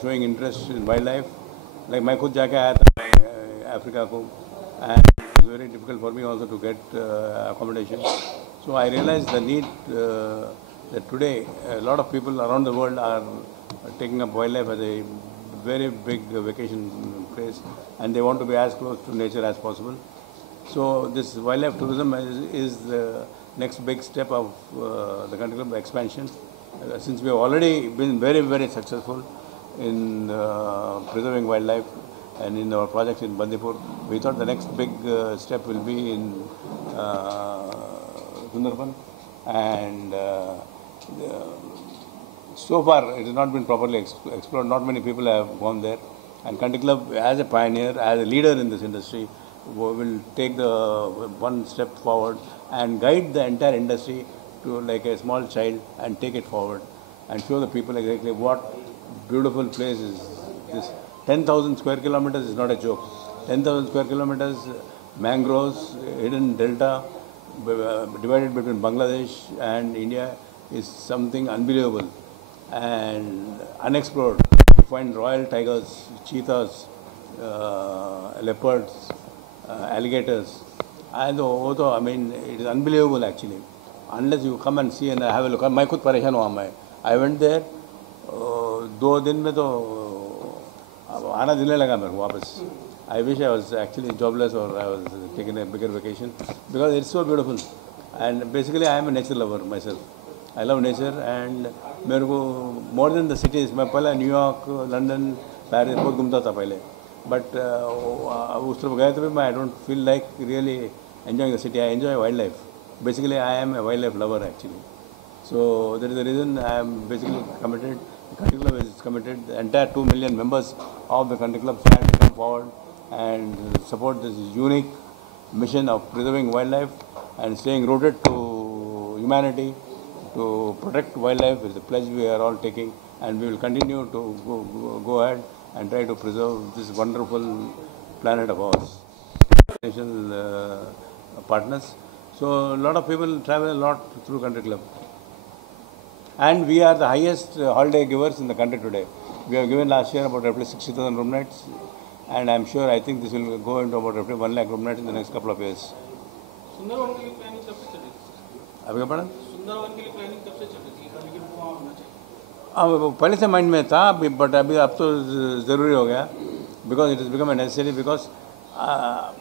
showing interest in wildlife. Like मैं खुद जाके आया था Africa को, and it was very difficult for me also to get accommodation. So I realized the need that today a lot of people around the world are taking up wildlife as a very big vacation place, and they want to be as close to nature as possible. So this wildlife tourism is the next big step of the country club expansion. Since we have already been very, very successful in preserving wildlife and in our projects in Bandipur, we thought the next big step will be in Sundarban, and so far it has not been properly explored. Not many people have gone there, and Country Club, as a pioneer, as a leader in this industry, will take the one step forward and guide the entire industry to like a small child and take it forward and show the people exactly what beautiful place is this. 10,000 square kilometers is not a joke. 10,000 square kilometers, mangroves, hidden delta, divided between Bangladesh and India is something unbelievable and unexplored. You find royal tigers, cheetahs, leopards, alligators. And also, I mean, it is unbelievable actually. Unless you come and see and have a look. मैं खुद परेशान हुआ मैं. I went there. 2 दिन में तो आना दिलने लगा मेरे को वापस. I wish I was actually jobless or I was taking a bigger vacation because it's so beautiful. And basically, I am a nature lover myself. I love nature and मेरे को more than the cities. मैं पहले New York, London, Paris बहुत घूमता था पहले. But उस तरफ गए तो भी I don't feel like really enjoying the city. I enjoy wildlife. Basically, I am a wildlife lover actually. So that is the reason I am basically committed. The Country Club is committed. The entire 2 million members of the Country Club stand to come forward and support this unique mission of preserving wildlife and staying rooted to humanity, to protect wildlife is the pledge we are all taking, and we will continue to go ahead and try to preserve this wonderful planet of ours. International partners. So a lot of people travel a lot through Country Club. And we are the highest holiday givers in the country today. We have given last year about roughly 60,000 room nights, and I'm sure, I think this will go into about roughly 1 lakh room nights in the next couple of years. Sundarban के लिए planning कब से चलेगी? अभी क्या पढ़ा? सुंदरवन के लिए प्लानिंग कब से चलेगी? लेकिन वहाँ होना चाहिए. अब पहले से माइंड में था, बट अभी अब तो ज़रूरी हो गया, because it is become necessary, because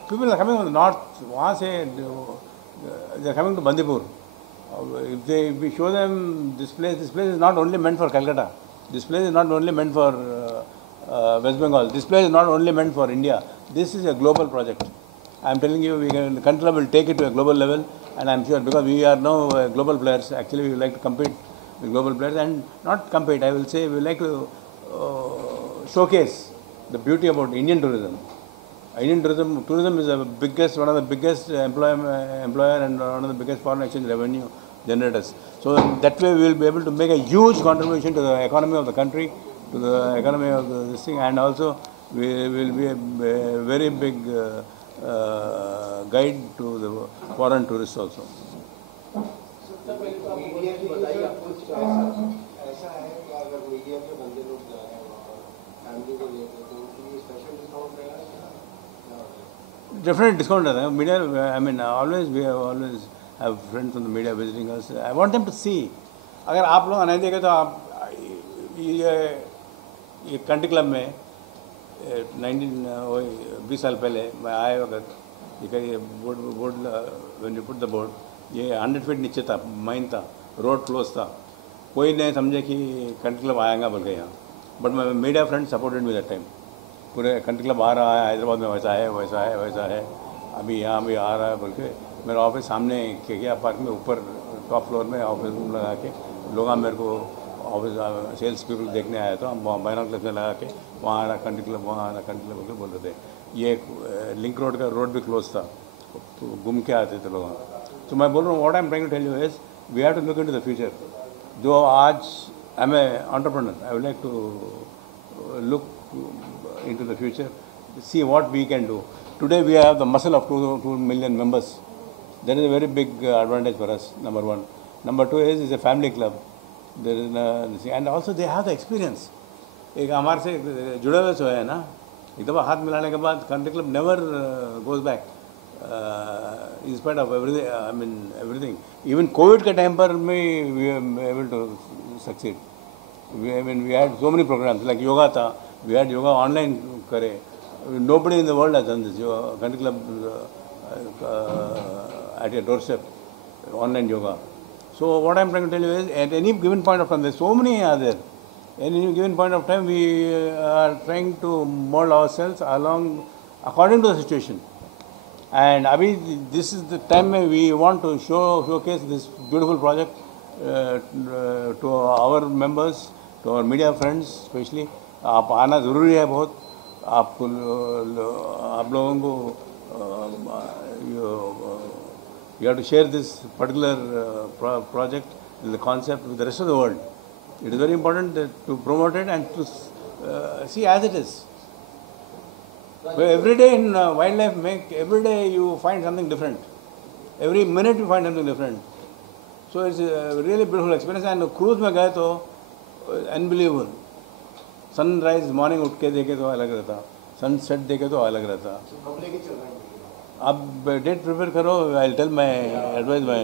people are coming from the north. वहाँ से they are coming to Bandipur. If we show them this place is not only meant for Calcutta. This place is not only meant for West Bengal. This place is not only meant for India. This is a global project. I am telling you, the country club will take it to a global level, and I am sure because we are now global players. Actually, we would like to compete with global players, and not compete. I will say we would like to showcase the beauty about Indian tourism. Indian tourism is one of the biggest employer and one of the biggest foreign exchange revenue generators. So that way we will be able to make a huge contribution to the economy of the country, to the economy of this thing, and also we will be a very big guide to the foreign tourists also. Definitely discount. Media, I mean, we always have friends from the media visiting us. I want them to see. अगर आप लोग नहीं देखे तो आप ये country club में 20 साल पहले मैं आया अगर ये board when you put the board, ये 100 फीट नीचे था, माइन था, रोड क्लोज था, कोई नहीं समझे कि कंट्री क्लब आएगा बोल के यहाँ. But media friend supported me that time. पूरे कंट्री क्लब आ रहा है, हैदराबाद में वैसा है वैसा है वैसा है, अभी यहाँ भी आ रहा है बोल के. मेरा ऑफिस सामने केकिया पार्क में ऊपर टॉप फ्लोर में ऑफिस रूम लगा के लोग मेरे को ऑफिस सेल्स पीपल देखने आया था. हम बाइनोकुलर्स में लगा के वहाँ आ रहा कंट्री क्लब, वहाँ आ रहा कंट्री क्लब बोल के बोल रहे थे. ये लिंक रोड का रोड भी क्लोज था, तो घूम के आते थे लोग. तो मैं बोल रहा हूँ, what I am trying to tell you is we have to look into the future. जो आज I am a entrepreneur, I would like to look into the future, see what we can do. Today we have the muscle of 2 million members. That is a very big advantage for us, number one. Number two is it's a family club. There is and also they have the experience. एक हमारे से जुड़े हुए सो है ना, एक दफ़ा हाथ मिलाने के बाद country club never goes back in spite of everything, I mean everything. Even covid के टाइम पर में we able to succeed. I mean, we had so many programs like yoga tha. We had yoga online करे. Nobody in the world has done this. Country club at your doorstep, online yoga. So what I'm trying to tell you is, at any given point of time, there's so many are there. At any given point of time, we are trying to mold ourselves along according to the situation. And Abhi, this is the time when we want to showcase this beautiful project to our members, to our media friends especially. आप आना ज़रूरी है बहुत. आप लोगों को you have to share this particular project, the concept with the rest of the world. It is very important to promote it and to see as it is. So every day in wildlife, every day you find something different. Every minute you find something different. So it's a really beautiful experience. And cruise में गए तो unbelievable. Sunrise morning उठ के देखे तो अलग रहता, sunset देखे तो अलग रहता. अब डेट प्रिपेयर करो. I tell my advice my.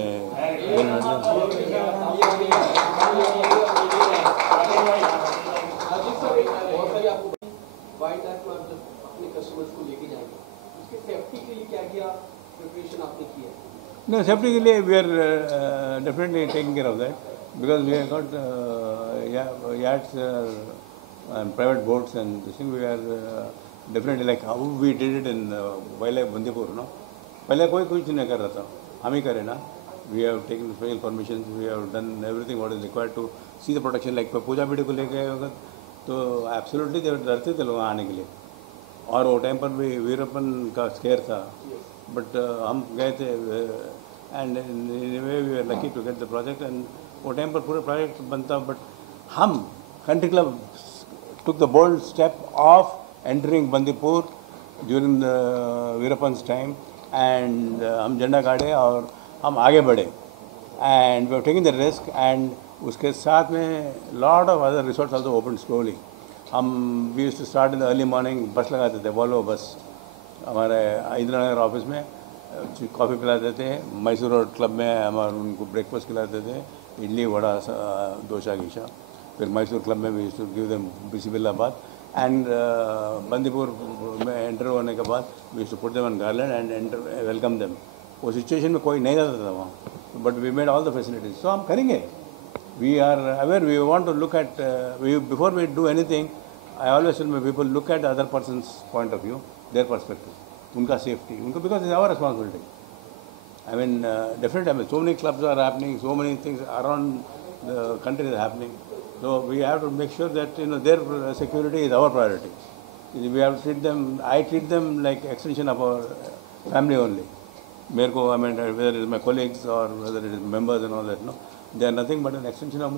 No, safety के लिए we are definitely taking care of that, because we have got yachts and private boats and this thing. We are definitely like how we did it in wildlife Bandipur, no? पहले कोई कुछ नहीं कर रहा था, हम ही करे ना. We have taken special permissions, we have done everything what is required to see the protection. Like पूजा पीढ़ी को लेके गए वक्त तो absolutely डरते थे लोग आने के लिए. और वो टाइम पर भी वीरप्पन का स्केयर था, बट हम गए थे and in way we are lucky to get the project. And वो टाइम पर पूरा प्रोजेक्ट बनता, बट हम country club took the bold step of entering Bandipur during the Veerappan's time, and हम झंडा गाड़े और हम आगे बढ़े, and we have taken the risk. And उसके साथ में lot of other resorts also opened slowly. हम we used to start in the early morning, बस लगाते थे, वॉल्वो बस हमारे इंदिरा नगर ऑफिस में कॉफ़ी पिलाते थे. मैसूर रोड क्लब में हमारे उनको ब्रेकफास्ट खिलाते थे, इडली वड़ा डोसा गीशा. फिर मैसूर क्लब में भी गिव देम बिस्मिल्लाह. एंड बंदीपुर में एंटर होने के बाद we to put them on garland and enter welcome them. वो सिचुएशन में कोई नहीं रहता था वहाँ, but we made all the facilities. So हम करेंगे. We are aware. We want to look at before we do anything. I always tell my people, look at other persons point of view, their perspective, उनका safety, उनका, because it's our responsibility. I mean, definitely, I mean, so many clubs are happening, so many things around the country is happening. So we have to make sure that their security is our priority. We have to treat them. I treat them like extension of our family only. मेरे को, I mean, whether it is my colleagues or whether it is members and all that, no, they are nothing but an extension of